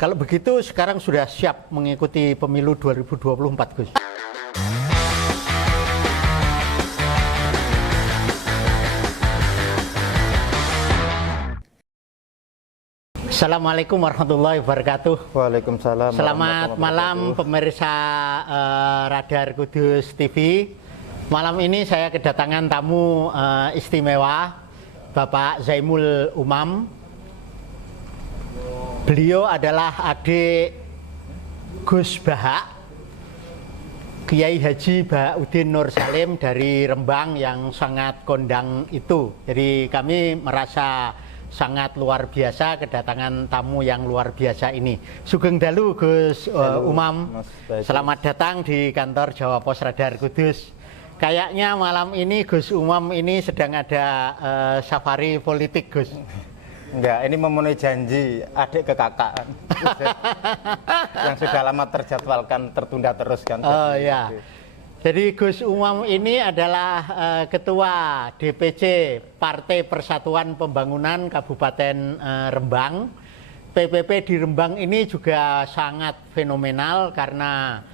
Kalau begitu sekarang sudah siap mengikuti pemilu 2024, Gus? Assalamualaikum warahmatullahi wabarakatuh. Waalaikumsalam. Selamat malam pemirsa Radar Kudus TV. Malam ini saya kedatangan tamu istimewa, Bapak Zaimul Umam. Beliau adalah adik Gus Bahak, Kiai Haji Bahauddin Nur Salim dari Rembang yang sangat kondang itu. Jadi kami merasa sangat luar biasa kedatangan tamu yang luar biasa ini. Sugeng dalu Gus Umam. Selamat datang di kantor Jawa Pos Radar Kudus. Kayaknya malam ini Gus Umam ini sedang ada safari politik, Gus. Enggak, ini memenuhi janji adik ke kakak yang sudah lama terjadwalkan tertunda terus kan. Oh ya. Jadi Gus Umam ini adalah Ketua DPC Partai Persatuan Pembangunan Kabupaten Rembang. PPP di Rembang ini juga sangat fenomenal karena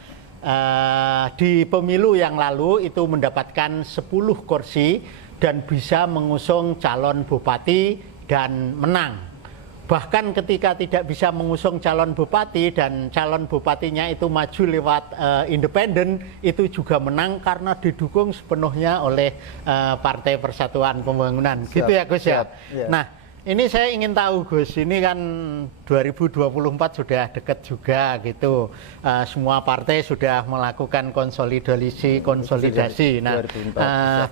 di pemilu yang lalu itu mendapatkan 10 kursi dan bisa mengusung calon bupati dan menang. Bahkan ketika tidak bisa mengusung calon bupati dan calon bupatinya itu maju lewat independen, itu juga menang karena didukung sepenuhnya oleh Partai Persatuan Pembangunan. Siap, gitu ya Gus ya? Ya. Nah, ini saya ingin tahu Gus, ini kan 2024 sudah dekat juga gitu. Semua partai sudah melakukan konsolidasi. Nah,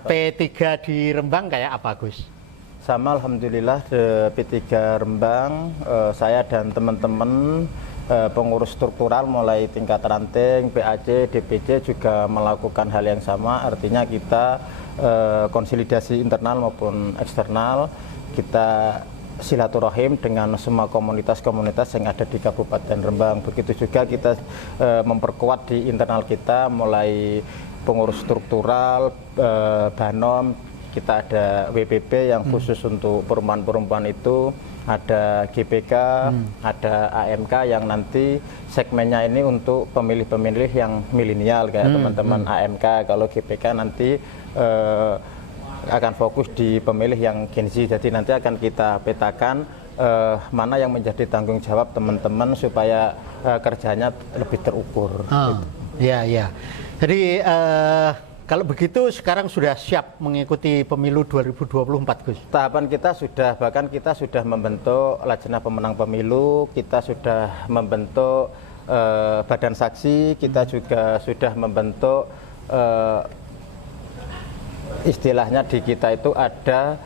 P3 di Rembang kayak apa Gus? Sama alhamdulillah P3 Rembang, saya dan teman-teman pengurus struktural mulai tingkat ranting, PAC, DPC juga melakukan hal yang sama. Artinya kita konsolidasi internal maupun eksternal, kita silaturahim dengan semua komunitas-komunitas yang ada di Kabupaten Rembang. Begitu juga kita memperkuat di internal kita, mulai pengurus struktural, Banom. Kita ada WPP yang khusus untuk perempuan-perempuan itu, ada GPK, ada AMK yang nanti segmennya ini untuk pemilih-pemilih yang milenial kayak teman-teman AMK. Kalau GPK nanti akan fokus di pemilih yang Gen Z. Jadi nanti akan kita petakan mana yang menjadi tanggung jawab teman-teman supaya kerjanya lebih terukur. Gitu. Ya, ya. Jadi kalau begitu sekarang sudah siap mengikuti pemilu 2024, Gus? Tahapan kita sudah, bahkan kita sudah membentuk Lajnah Pemenang Pemilu, kita sudah membentuk badan saksi, kita juga sudah membentuk istilahnya di kita itu ada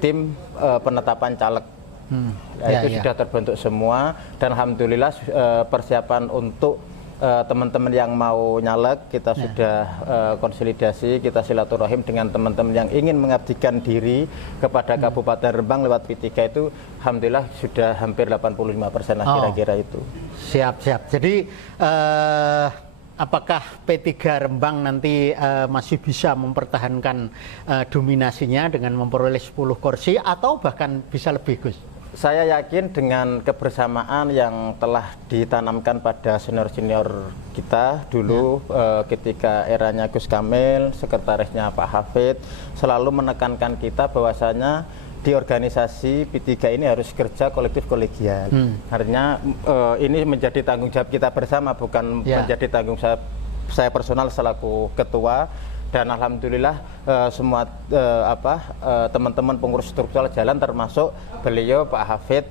tim penetapan caleg. Itu sudah terbentuk semua dan alhamdulillah persiapan untuk teman-teman yang mau nyalek kita sudah konsolidasi, kita silaturahim dengan teman-teman yang ingin mengabdikan diri kepada Kabupaten Rembang lewat P3 itu alhamdulillah sudah hampir 85% lah kira-kira itu. Siap. Jadi apakah P3 Rembang nanti masih bisa mempertahankan dominasinya dengan memperoleh 10 kursi atau bahkan bisa lebih, Gus? Saya yakin dengan kebersamaan yang telah ditanamkan pada senior-senior kita dulu ketika eranya Gus Kamil, sekretarisnya Pak Hafid, selalu menekankan kita bahwasanya di organisasi P3 ini harus kerja kolektif kolegial. Artinya ini menjadi tanggung jawab kita bersama, bukan menjadi tanggung jawab saya personal selaku ketua. Dan alhamdulillah semua teman-teman pengurus struktural jalan termasuk beliau Pak Hafid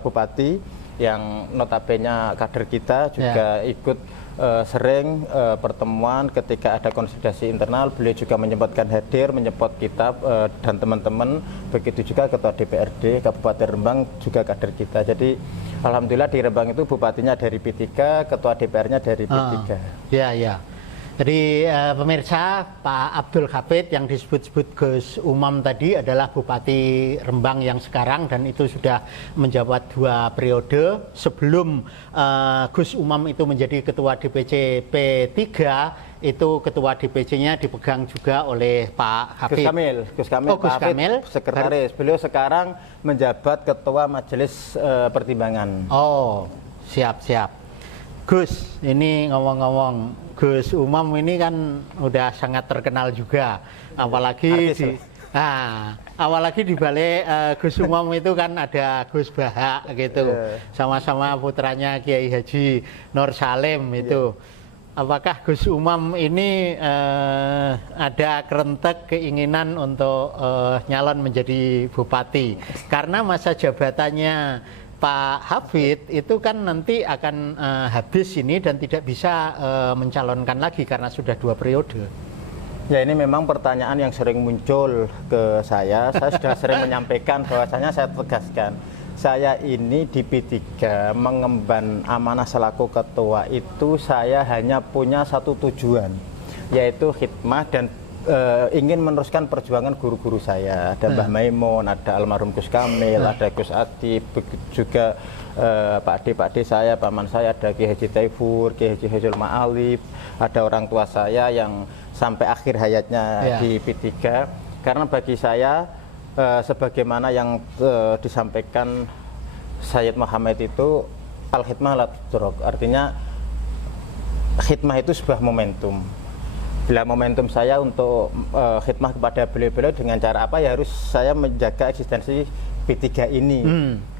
Bupati yang notabene kader kita juga ikut sering pertemuan ketika ada konsolidasi internal. Beliau juga menyempatkan hadir, menyempot kita dan teman-teman. Begitu juga Ketua DPRD Kabupaten Rembang juga kader kita. Jadi alhamdulillah di Rembang itu bupatinya dari P3, Ketua DPR-nya dari P3. Ya. Jadi pemirsa, Pak Abdul Hafid yang disebut-sebut Gus Umam tadi adalah Bupati Rembang yang sekarang, dan itu sudah menjabat 2 periode. Sebelum Gus Umam itu menjadi Ketua DPC P3, itu Ketua DPC-nya dipegang juga oleh Pak Hafid. Gus Kamil, Gus Pak Hafid, Kamil, sekretaris. Beliau sekarang menjabat Ketua Majelis Pertimbangan. Oh, siap. Gus, ini ngomong-ngomong, Gus Umam ini kan udah sangat terkenal juga, apalagi apalagi di balik Gus Umam itu kan ada Gus Bahak gitu, sama-sama putranya Kiai Haji Nur Salim itu. Apakah Gus Umam ini ada kerentek keinginan untuk nyalon menjadi bupati? Karena masa jabatannya Pak Hafid itu kan nanti akan habis ini dan tidak bisa mencalonkan lagi karena sudah 2 periode. Ya, ini memang pertanyaan yang sering muncul ke saya. Saya sudah sering menyampaikan bahwasanya saya tegaskan, saya ini di P3 mengemban amanah selaku ketua itu saya hanya punya satu tujuan, yaitu khidmah dan ingin meneruskan perjuangan guru-guru saya. Ada Mbah Maimun, ada almarhum Gus Kamil, ada Gus Atib, juga Pak D saya, paman saya, ada Kiai Haji Taifur, Kiai Haji Hajul Ma'alib, ada orang tua saya yang sampai akhir hayatnya di P3. Karena bagi saya, sebagaimana yang disampaikan Sayyid Muhammad itu, al-khidmah la tudrok, artinya khidmah itu sebuah momentum. Bila momentum saya untuk khidmah kepada beliau-beliau dengan cara apa, ya harus saya menjaga eksistensi P3 ini,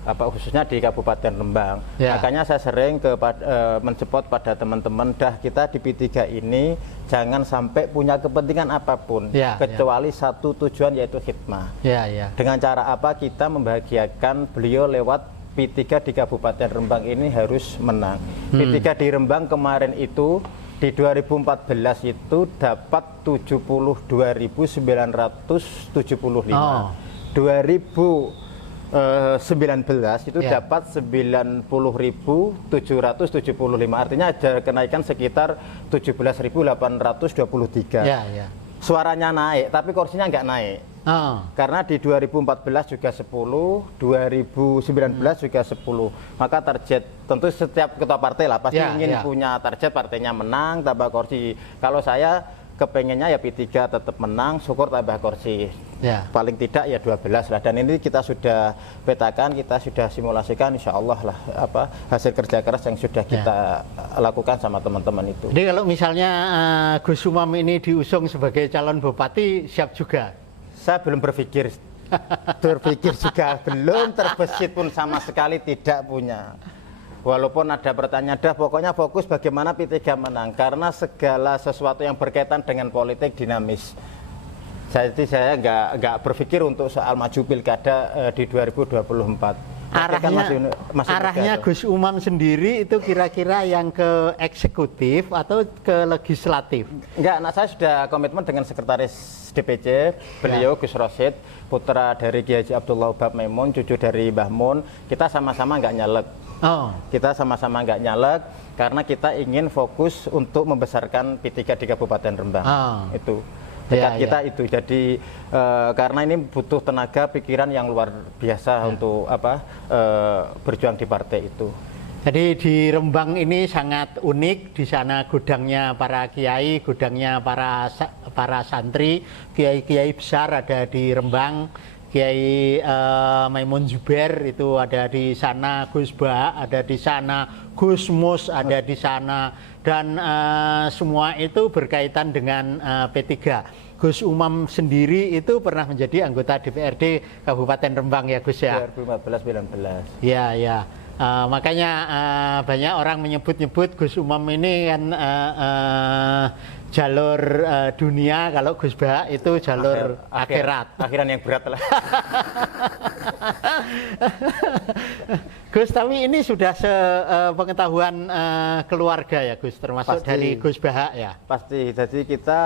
khususnya di Kabupaten Rembang. Makanya saya sering mensupport pada teman-teman, kita di P3 ini jangan sampai punya kepentingan apapun, kecuali satu tujuan, yaitu khidmah. Dengan cara apa kita membahagiakan beliau lewat P3 di Kabupaten Rembang ini harus menang. P3 di Rembang kemarin itu di 2014 itu dapat 72.975. 2019 itu dapat 90.775. Artinya ada kenaikan sekitar 17.823. Suaranya naik, tapi kursinya nggak naik. Karena di 2014 juga 10, 2019 juga 10. Maka target, tentu setiap ketua partai lah pasti ingin punya target partainya menang, tambah kursi. Kalau saya kepengennya ya P3 tetap menang, syukur tambah kursi. Paling tidak ya 12 lah. Dan ini kita sudah petakan, kita sudah simulasikan, insya Allah lah hasil kerja keras yang sudah kita lakukan sama teman-teman itu. Jadi kalau misalnya Gus Umam ini diusung sebagai calon bupati, siap juga? Saya belum berpikir juga belum terbesit pun sama sekali tidak punya. Walaupun ada pertanyaan, pokoknya fokus bagaimana P3 menang, karena segala sesuatu yang berkaitan dengan politik dinamis. Jadi saya nggak berpikir untuk soal maju pilkada di 2024. Arahnya Gus Umam sendiri itu kira-kira yang ke eksekutif atau ke legislatif? Enggak, saya sudah komitmen dengan sekretaris DPC, beliau Gus Rosid, putra dari Kiai Haji Abdullah Bab Maimun, cucu dari Mbah Mun. Kita sama-sama nggak nyalek. Kita sama-sama nggak nyalek karena kita ingin fokus untuk membesarkan P3 di Kabupaten Rembang. Itu kita itu. Jadi karena ini butuh tenaga pikiran yang luar biasa untuk berjuang di partai itu. Jadi di Rembang ini sangat unik. Di sana gudangnya para kiai, gudangnya para santri, kiai-kiai besar ada di Rembang. Kiai Maimun Zubair itu ada di sana, Gus Bah ada di sana, Gus Mus ada di sana, dan semua itu berkaitan dengan P3. Gus Umam sendiri itu pernah menjadi anggota DPRD Kabupaten Rembang ya Gus ya? 2014-19. Ya. Makanya banyak orang menyebut-nyebut Gus Umam ini kan jalur dunia, kalau Gus Bah itu jalur akhirat. Akhiran yang berat lah. Gus, tapi ini sudah sepengetahuan keluarga ya Gus, termasuk dari Gus Bah ya? Pasti, jadi kita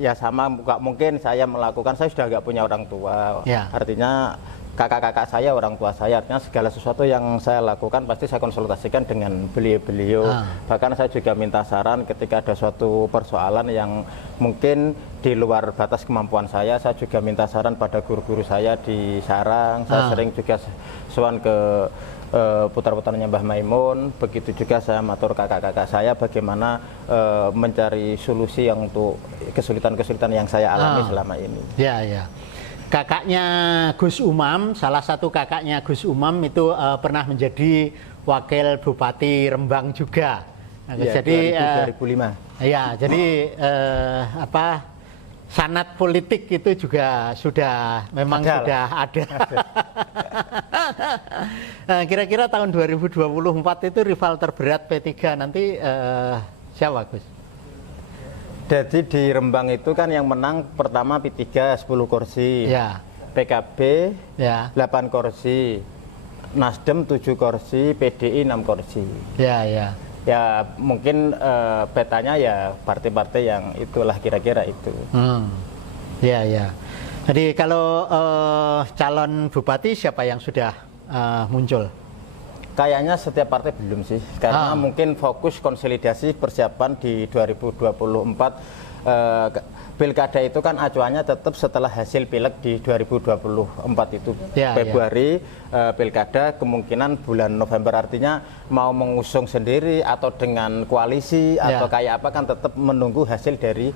ya sama, nggak mungkin saya melakukan, saya sudah nggak punya orang tua. Artinya kakak-kakak saya, orang tua saya. Artinya segala sesuatu yang saya lakukan pasti saya konsultasikan dengan beliau-beliau. Bahkan saya juga minta saran ketika ada suatu persoalan yang mungkin di luar batas kemampuan saya juga minta saran pada guru-guru saya di sarang. Saya sering juga sowan ke putar-putarnya Mbah Maimun. Begitu juga saya matur kakak-kakak saya bagaimana mencari solusi yang untuk kesulitan-kesulitan yang saya alami selama ini. Ya, ya. Kakaknya Gus Umam, salah satu kakaknya Gus Umam itu pernah menjadi wakil Bupati Rembang juga. Ya, jadi 2005. Ya, jadi sanad politik itu juga sudah memang sudah ada. Kira-kira tahun 2024 itu rival terberat P3 nanti siapa, Gus? Jadi di Rembang itu kan yang menang pertama P3 10 kursi, ya. PKB ya. 8 kursi, Nasdem 7 kursi, PDI 6 kursi. Ya, ya. Ya mungkin petanya ya partai-partai yang itulah kira-kira itu. Ya, ya. Jadi kalau calon bupati siapa yang sudah muncul? Kayaknya setiap partai belum sih, karena mungkin fokus konsolidasi persiapan di 2024. Pilkada itu kan acuannya tetap setelah hasil pileg di 2024 itu Februari. Pilkada kemungkinan bulan November, artinya mau mengusung sendiri atau dengan koalisi atau kayak apa kan tetap menunggu hasil dari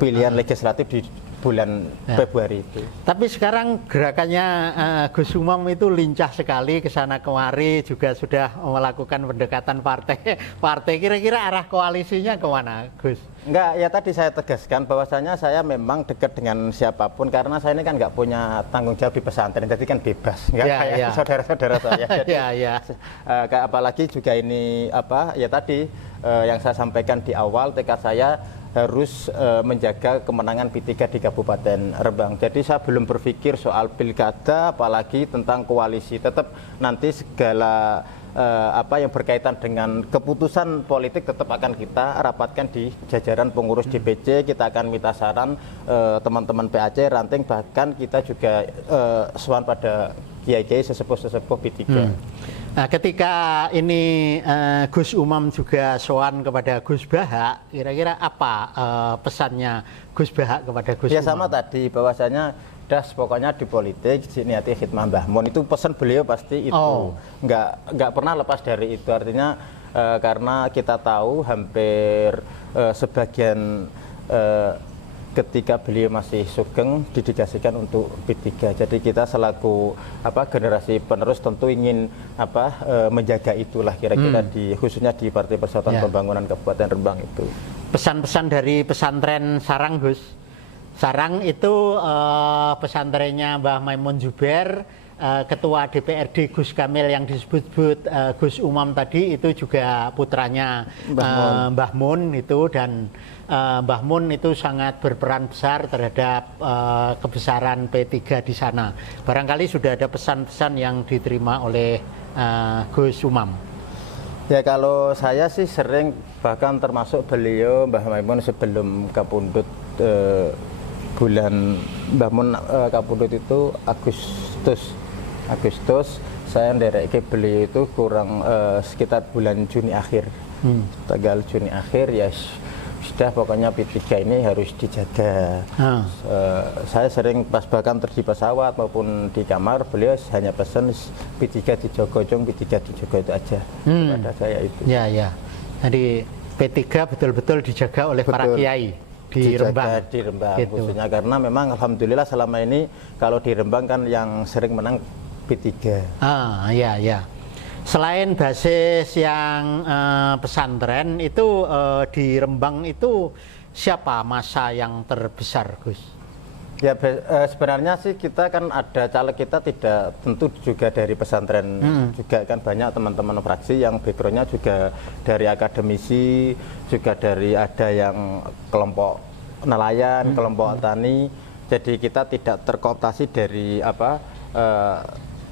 pilihan legislatif di bulan Februari itu. Tapi sekarang gerakannya Gus Umam itu lincah sekali ke sana kemari, juga sudah melakukan pendekatan partai. Kira-kira arah koalisinya kemana, Gus? Enggak, ya tadi saya tegaskan bahwasanya saya memang dekat dengan siapapun karena saya ini kan nggak punya tanggung jawab di pesantren, jadi kan bebas, nggak kayak saudara-saudara saya. Jadi, apalagi juga ini ya tadi yang saya sampaikan di awal, tekad saya harus menjaga kemenangan P3 di Kabupaten Rembang. Jadi saya belum berpikir soal pilkada, apalagi tentang koalisi. Tetap nanti segala yang berkaitan dengan keputusan politik tetap akan kita rapatkan di jajaran pengurus DPC. Kita akan minta saran teman-teman PAC, ranting, bahkan kita juga sowan pada kiai-kiai sesepuh-sesepuh P3. Nah, ketika ini Gus Umam juga sowan kepada Gus Bahak, kira-kira apa pesannya Gus Bahak kepada Gus Umam? Ya sama tadi, bahwasanya pokoknya di politik niati khidmah Mbah Mun, itu pesan beliau pasti itu. Nggak pernah lepas dari itu. Artinya karena kita tahu hampir sebagian ketika beliau masih sugeng didedikasikan untuk P3. Jadi kita selaku generasi penerus tentu ingin menjaga itulah kira-kira khususnya di Partai Persatuan Pembangunan Kabupaten Rembang itu. Pesan-pesan dari pesantren Sarang, Gus. Sarang itu pesantrennya Mbah Maimun Zubair, Ketua DPRD Gus Kamil yang disebut-sebut Gus Umam tadi itu juga putranya Mbah Mun itu, dan Mbah Mun itu sangat berperan besar terhadap kebesaran P3 di sana. Barangkali sudah ada pesan-pesan yang diterima oleh Gus Umam. Ya kalau saya sih sering, bahkan termasuk beliau Mbah Maimun sebelum kapundhut bulan Mbah Mun kapundhut itu Agustus saya ndereke beliau itu kurang sekitar bulan Juni akhir. Tanggal Juni akhir ya sudah, pokoknya P3 ini harus dijaga. Saya sering bahkan di pesawat maupun di kamar beliau hanya pesan P3 dijogo, P3 dijogo itu aja kepada saya itu. Ya, ya. Jadi P3 betul-betul dijaga oleh para kiai di Rembang. Di Rembang gitu. Khususnya karena memang alhamdulillah selama ini kalau di Rembang kan yang sering menang P3. Ya, ya. Selain basis yang pesantren itu di Rembang itu siapa massa yang terbesar, Gus? Ya sebenarnya sih kita kan ada caleg kita tidak tentu juga dari pesantren juga kan, banyak teman-teman fraksi yang backgroundnya juga dari akademisi, juga dari ada yang kelompok nelayan, kelompok tani. Jadi kita tidak terkooptasi dari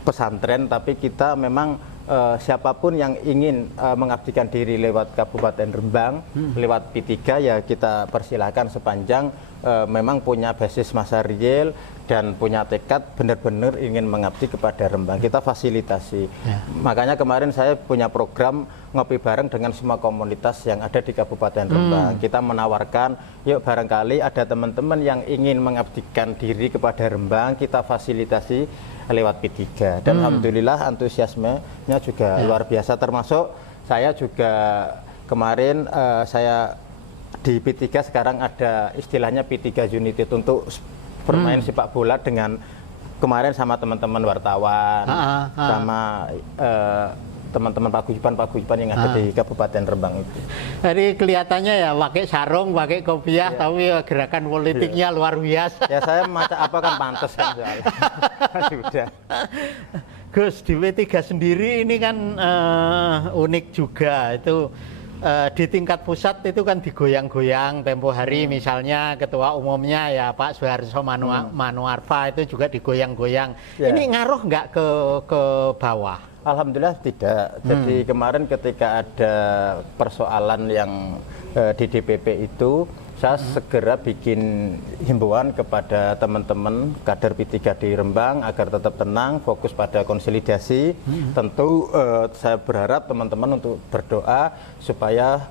pesantren, tapi kita memang siapapun yang ingin mengabdikan diri lewat Kabupaten Rembang, lewat P3 ya kita persilahkan sepanjang memang punya basis massa real dan punya tekad benar-benar ingin mengabdi kepada Rembang. Kita fasilitasi. Makanya kemarin saya punya program ngopi bareng dengan semua komunitas yang ada di Kabupaten Rembang. Kita menawarkan, yuk barangkali ada teman-teman yang ingin mengabdikan diri kepada Rembang, kita fasilitasi lewat P3. Dan alhamdulillah antusiasmenya juga luar biasa, termasuk saya juga kemarin saya di P3 sekarang ada istilahnya P3 United untuk bermain sepak bola dengan kemarin sama teman-teman wartawan, sama teman-teman paguyuban yang ada di Kabupaten Rembang itu. Jadi kelihatannya ya pakai sarung, pakai kopiah, tapi gerakan politiknya luar biasa. Ya saya macam apa kan pantas kan soalnya. Sudah. Gus, di W3 sendiri ini kan unik juga itu. Di tingkat pusat itu kan digoyang-goyang tempo hari, misalnya ketua umumnya ya Pak Soeharto Manoarfa itu juga digoyang-goyang. Ini ngaruh nggak ke bawah? Alhamdulillah tidak. Jadi kemarin ketika ada persoalan yang di DPP itu, saya segera bikin himbauan kepada teman-teman kader P3 di Rembang agar tetap tenang, fokus pada konsolidasi. Tentu saya berharap teman-teman untuk berdoa supaya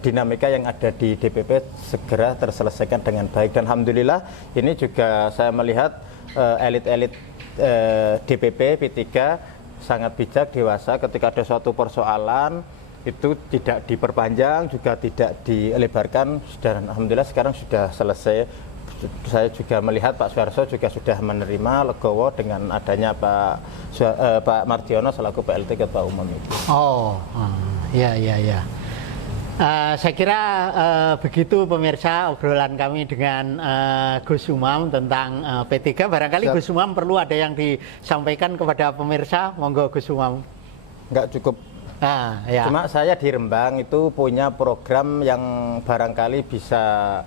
dinamika yang ada di DPP segera terselesaikan dengan baik. Dan alhamdulillah ini juga saya melihat elit-elit DPP P3 sangat bijak, dewasa ketika ada suatu persoalan itu tidak diperpanjang, juga tidak dilebarkan, dan alhamdulillah sekarang sudah selesai. Saya juga melihat Pak Soeharto juga sudah menerima legowo dengan adanya Pak Mardiono selaku PLT Ketua Umum itu. Ya. Saya kira begitu pemirsa obrolan kami dengan Gus Umam tentang P3. Barangkali Gus Umam perlu ada yang disampaikan kepada pemirsa, monggo Gus Umam. Enggak cukup. Cuma saya di Rembang itu punya program yang barangkali bisa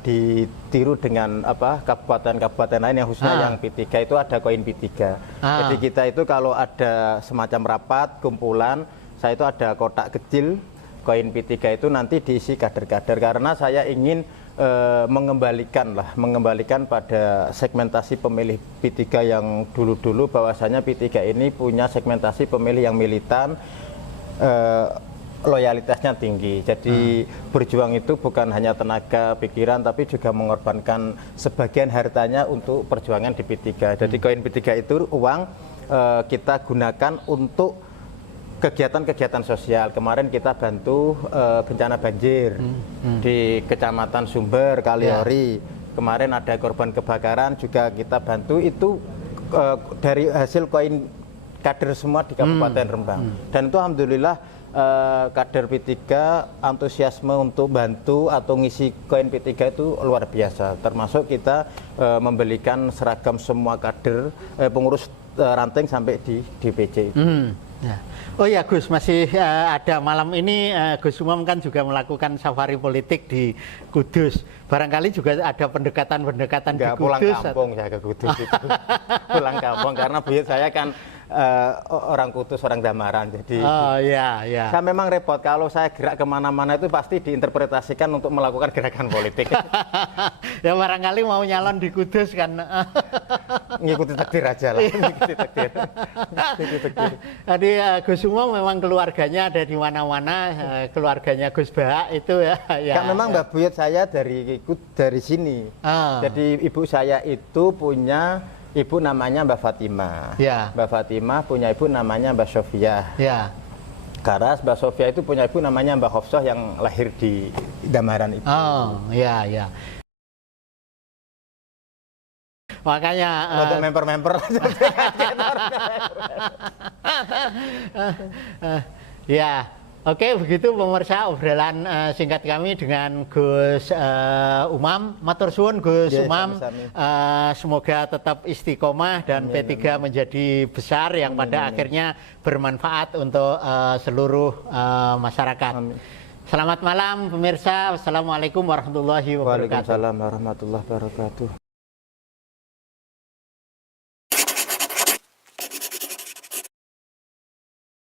ditiru dengan kabupaten-kabupaten lain yang khususnya yang P3 itu ada koin P3. Jadi kita itu kalau ada semacam rapat, kumpulan, saya itu ada kotak kecil koin P3 itu nanti diisi kader-kader, karena saya ingin mengembalikan pada segmentasi pemilih P3 yang dulu-dulu, bahwasanya P3 ini punya segmentasi pemilih yang militan, loyalitasnya tinggi. Jadi berjuang itu bukan hanya tenaga, pikiran, tapi juga mengorbankan sebagian hartanya untuk perjuangan di P3. Jadi koin P3 itu uang kita gunakan untuk kegiatan-kegiatan sosial. Kemarin kita bantu bencana banjir di Kecamatan Sumber, Kaliori. Kemarin ada korban kebakaran juga kita bantu, itu dari hasil koin kader semua di Kabupaten Rembang. Dan itu alhamdulillah kader P3 antusiasme untuk bantu atau ngisi koin P3 itu luar biasa. Termasuk kita membelikan seragam semua kader pengurus ranting sampai di DPC itu. Oh ya Gus, masih ada malam ini Gus Umam kan juga melakukan safari politik di Kudus. Barangkali juga ada pendekatan-pendekatan di Kudus. Pulang kampung saya ke Kudus itu. Pulang kampung karena buyut saya kan orang Kudus, orang Damaran. Jadi saya memang repot kalau saya gerak kemana-mana itu pasti diinterpretasikan untuk melakukan gerakan politik. Ya barangkali mau nyalon di Kudus kan. Ngikuti takdir aja lah. Ngikuti takdir. Tadi Gus Umam memang keluarganya ada di mana-mana, keluarganya Gus Bahak itu ya. Kan memang Mbak Buyut saya dari sini. Jadi ibu saya itu punya ibu namanya Mbak Fatimah. Mbak Fatimah punya ibu namanya Mbak Sofiah. Karena Mbak Sofiah itu punya ibu namanya Mbak Hofsoh yang lahir di Damaran itu. Makanya untuk member-member Oke, begitu pemirsa obrolan singkat kami dengan Gus Umam. Matur suwun Gus Umam. Semoga tetap istiqomah dan P3 menjadi besar yang pada akhirnya bermanfaat untuk seluruh masyarakat. Selamat malam pemirsa. Wassalamualaikum warahmatullahi wabarakatuh. Waalaikumsalam warahmatullahi wabarakatuh.